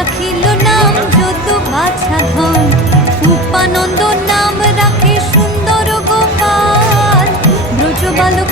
রাখিল নাম যত বাছা ধন, উপানন্দ নাম রাখে সুন্দর গোপাল। ব্রজ বালক